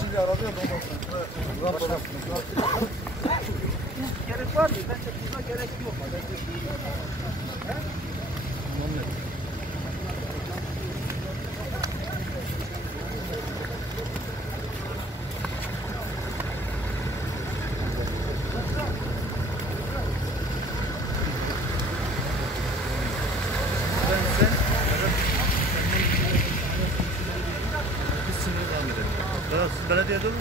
Şimdi arabaya gerek var mı? Bence buna gerek yok. Siz belediyede mi?